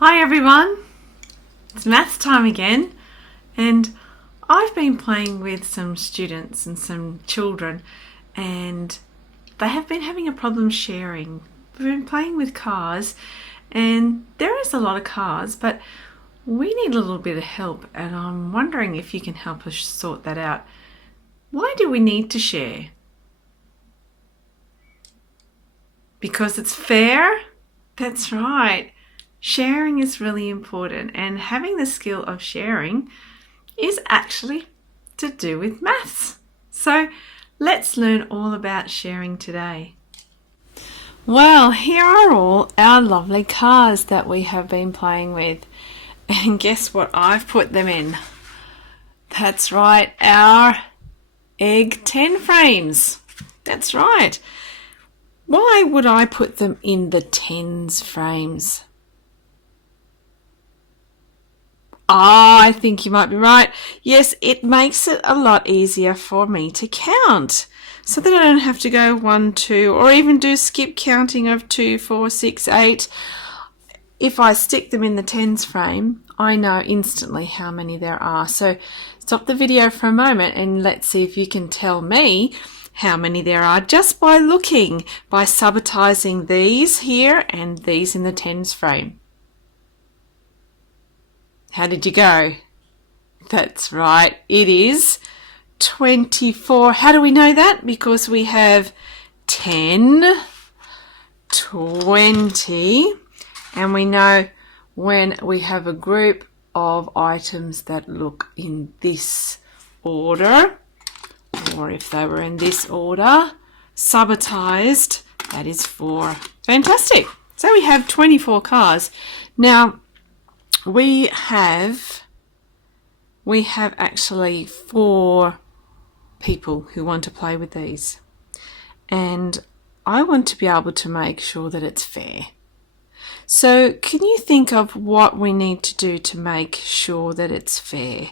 Hi everyone, it's maths time again, and I've been playing with some students and some children, and they have been having a problem sharing. We've been playing with cars, and there is a lot of cars, but we need a little bit of help, and I'm wondering if you can help us sort that out. Why do we need to share? Because it's fair? That's right. Sharing is really important, and having the skill of sharing is actually to do with maths. So let's learn all about sharing today. Well, here are all our lovely cars that we have been playing with. And guess what I've put them in? That's right, our egg 10 frames. That's right. Why would I put them in the tens frames? I think you might be right. Yes, it makes it a lot easier for me to count so that I don't have to go 1, 2, or even do skip counting of 2, 4, 6, 8. If I stick them in the tens frame, I know instantly how many there are. So stop the video for a moment and let's see if you can tell me how many there are just by looking, by subitizing these here and these in the tens frame. How did you go? That's right, it is 24. How do we know that? Because we have 10, 20, and we know when we have a group of items that look in this order, or if they were in this order, subitized, that is 4. Fantastic. So we have 24 cars. Now, we have actually 4 people who want to play with these, and I want to be able to make sure that it's fair. So can you think of what we need to do to make sure that it's fair?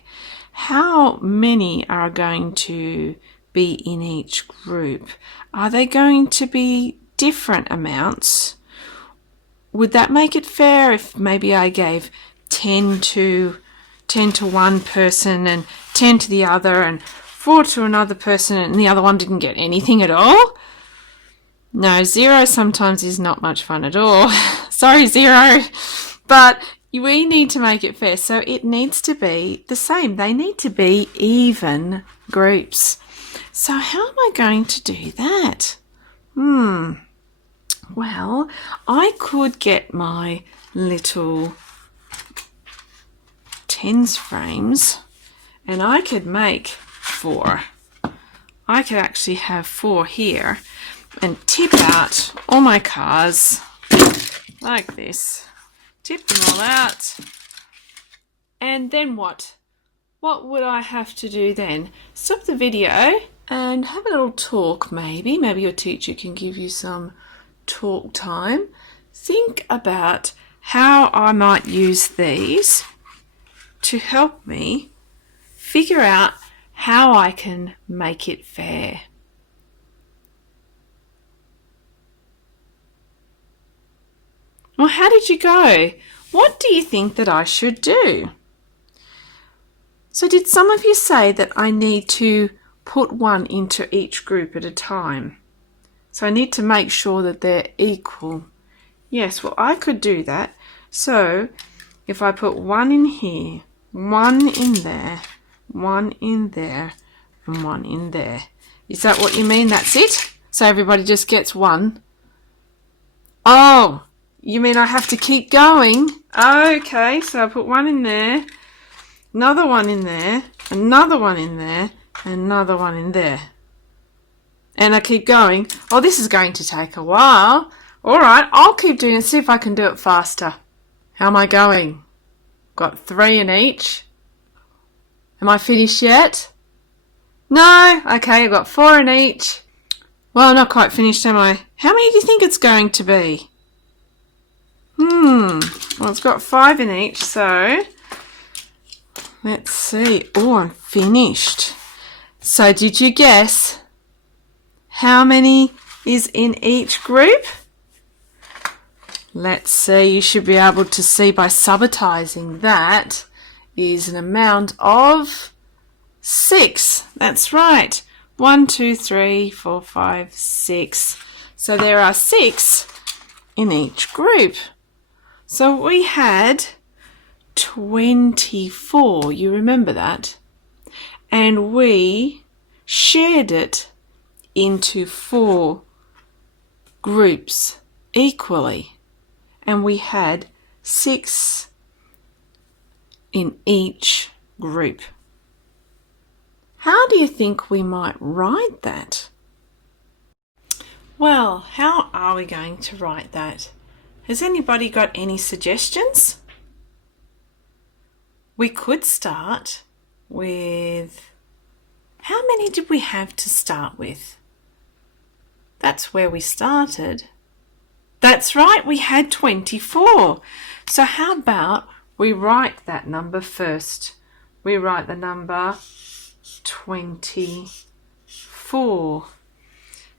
How many are going to be in each group? Are they going to be different amounts? Would that make it fair if maybe I gave 10 to one person and 10 to the other and 4 to another person and the other one didn't get anything at all? No, 0 sometimes is not much fun at all. Sorry, 0. But we need to make it fair. So it needs to be the same. They need to be even groups. So how am I going to do that? Well, I could get my little tens frames and I could make 4. I could actually have 4 here and tip out all my cars like this. Tip them all out. And then what? What would I have to do then? Stop the video and have a little talk maybe. Maybe your teacher can give you some talk time. Think about how I might use these to help me figure out how I can make it fair. Well, how did you go? What do you think that I should do? So did some of you say that I need to put 1 into each group at a time? So I need to make sure that they're equal. Yes, well, I could do that. So if I put 1 in here, 1 in there, 1 in there, and 1 in there. Is that what you mean? That's it? So everybody just gets 1? Oh, you mean I have to keep going? Okay, so I put 1 in there, another 1 in there, another 1 in there, another 1 in there. And I keep going. Oh, this is going to take a while. All right, I'll keep doing it, see if I can do it faster. How am I going? Got 3 in each. Am I finished yet? No? Okay, I've got 4 in each. Well, I'm not quite finished, am I? How many do you think it's going to be? Well, it's got 5 in each, so let's see. Oh, I'm finished. So did you guess how many is in each group? Let's see, you should be able to see by subitizing that is an amount of 6. That's right. 1, 2, 3, 4, 5, 6. So there are 6 in each group. So we had 24. You remember that? And we shared it into 4 groups equally. And we had 6 in each group. How do you think we might write that? Well, how are we going to write that? Has anybody got any suggestions? We could start with, how many did we have to start with? That's where we started. That's right, we had 24. So how about we write that number first? We write the number 24.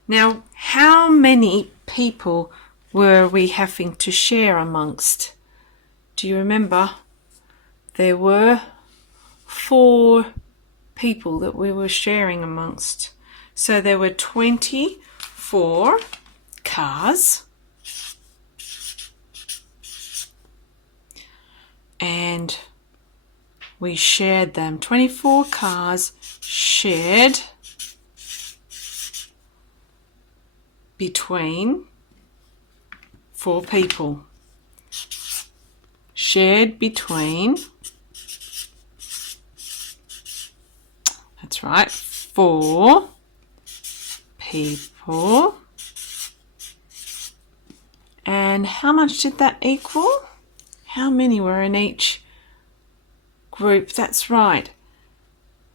Now, how many people were we having to share amongst? Do you remember? There were 4 people that we were sharing amongst. So there were 24 cars. And we shared them. 24 cars shared between 4 people. Shared between, that's right, 4 people. And how much did that equal? How many were in each group? That's right.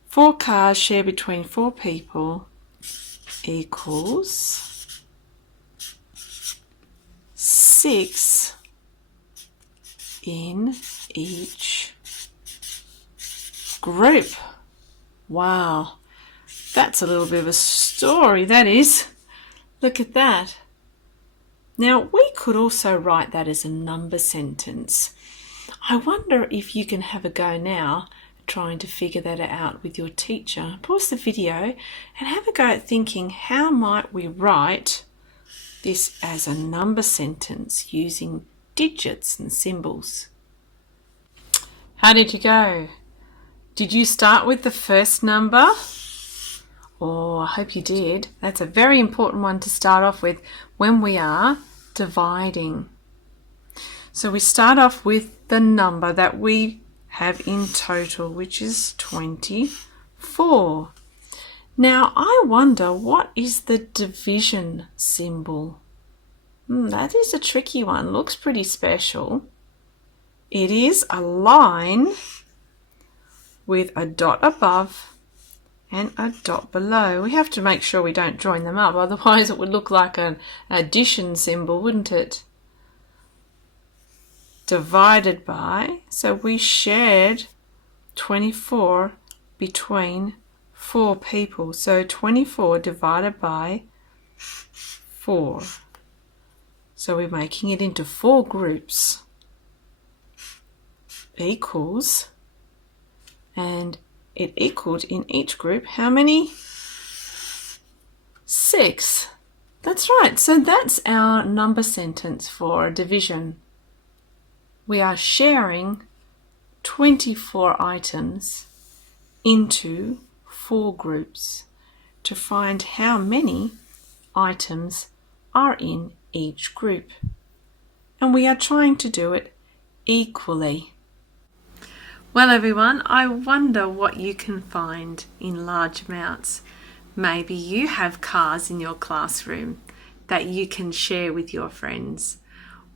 4 cars shared between 4 people equals 6 in each group. Wow, that's a little bit of a story, that is. Look at that. Now, we could also write that as a number sentence. I wonder if you can have a go now trying to figure that out with your teacher. Pause the video and have a go at thinking, how might we write this as a number sentence using digits and symbols? How did you go? Did you start with the first number? Oh, I hope you did. That's a very important one to start off with when we are dividing. So we start off with the number that we have in total, which is 24. Now, I wonder, what is the division symbol? That is a tricky one. Looks pretty special. It is a line with a dot above and a dot below. We have to make sure we don't join them up, otherwise it would look like an addition symbol, wouldn't it? Divided by, so we shared 24 between 4 people. So 24 divided by 4. So we're making it into 4 groups. Equals, and it equaled in each group how many? 6. That's right. So that's our number sentence for division. We are sharing 24 items into 4 groups to find how many items are in each group. And we are trying to do it equally. Well, everyone, I wonder what you can find in large amounts. Maybe you have cars in your classroom that you can share with your friends.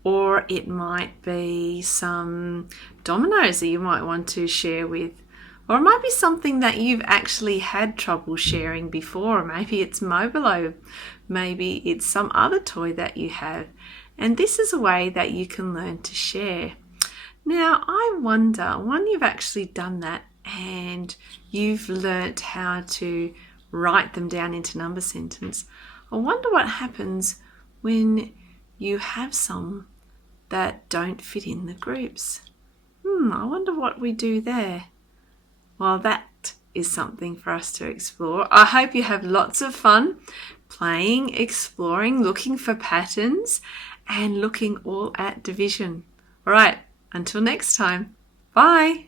Or it might be some dominoes that you might want to share with. Or it might be something that you've actually had trouble sharing before. Maybe it's Mobilo. Maybe it's some other toy that you have. And this is a way that you can learn to share. Now, I wonder, when you've actually done that and you've learnt how to write them down into number sentence, I wonder what happens when you have some that don't fit in the groups. I wonder what we do there. Well, that is something for us to explore. I hope you have lots of fun playing, exploring, looking for patterns, and looking all at division. All right, until next time, bye.